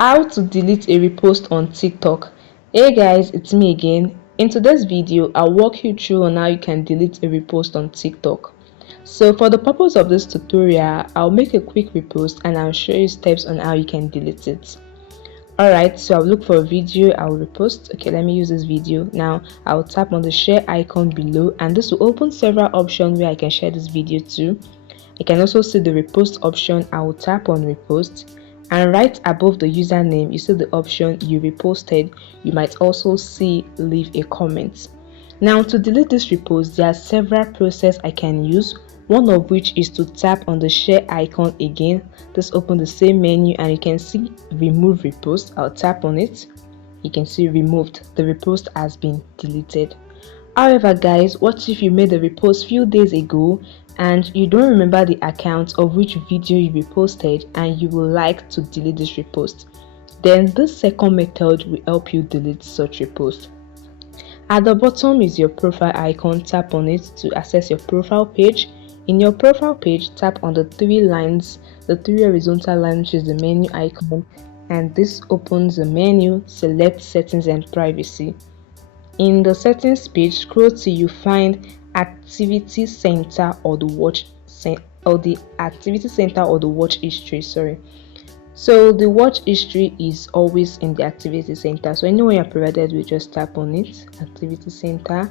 How to delete a repost on TikTok. Hey guys, it's me again. In today's video, I'll walk you through on how you can delete a repost on TikTok. So for the purpose of this tutorial, I'll make a quick repost and I'll show you steps on how you can delete it. Alright, so I'll look for a video, I'll repost. Okay, let me use this video. Now, I'll tap on the share icon below and this will open several options where I can share this video to. You can also see the repost option. I will tap on repost, and right above the username you see the option you reposted. You might also see leave a comment. Now to delete this repost, there are several processes I can use, one of which is to tap on the share icon again. This opens the same menu and you can see remove repost. I'll tap on it. You can see removed. The repost has been deleted. However guys, what if you made a repost few days ago and you don't remember the account of which video you reposted and you would like to delete this repost? Then this second method will help you delete such repost. At the bottom is your profile icon. Tap on it to access your profile page. In your profile page, tap on the three lines, the three horizontal lines, which is the menu icon, and this opens the menu. Select settings and privacy. In the settings page, scroll till you find activity center or the watch history. So the watch history is always in the activity center, so anywhere you're provided with, just tap on it, activity center,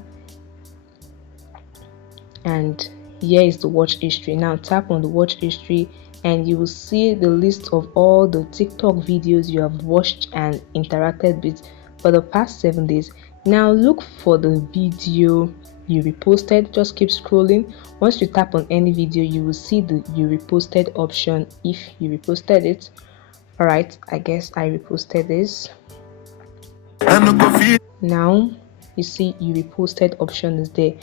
and here is the watch history. Now tap on the watch history and you will see the list of all the TikTok videos you have watched and interacted with for the past 7 days. Now look for the video you reposted. Just keep scrolling. Once you tap on any video, you will see the you reposted option if you reposted it. Alright, I guess I reposted this. Now you see you reposted option is there.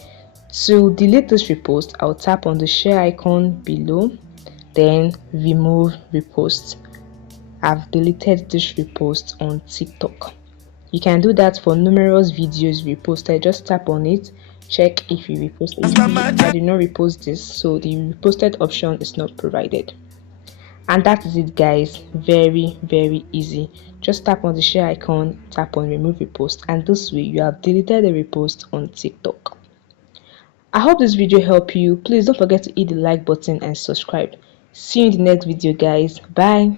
To delete this repost, I'll tap on the share icon below, then remove repost. I've deleted this repost on TikTok. You can do that for numerous videos reposted. Just tap on it, check if you reposted it. I did not repost this, so the reposted option is not provided. And that is it guys, very easy. Just tap on the share icon, tap on remove repost, and this way you have deleted the repost on TikTok. I hope this video helped you. Please don't forget to hit the like button and subscribe. See you in the next video guys. Bye.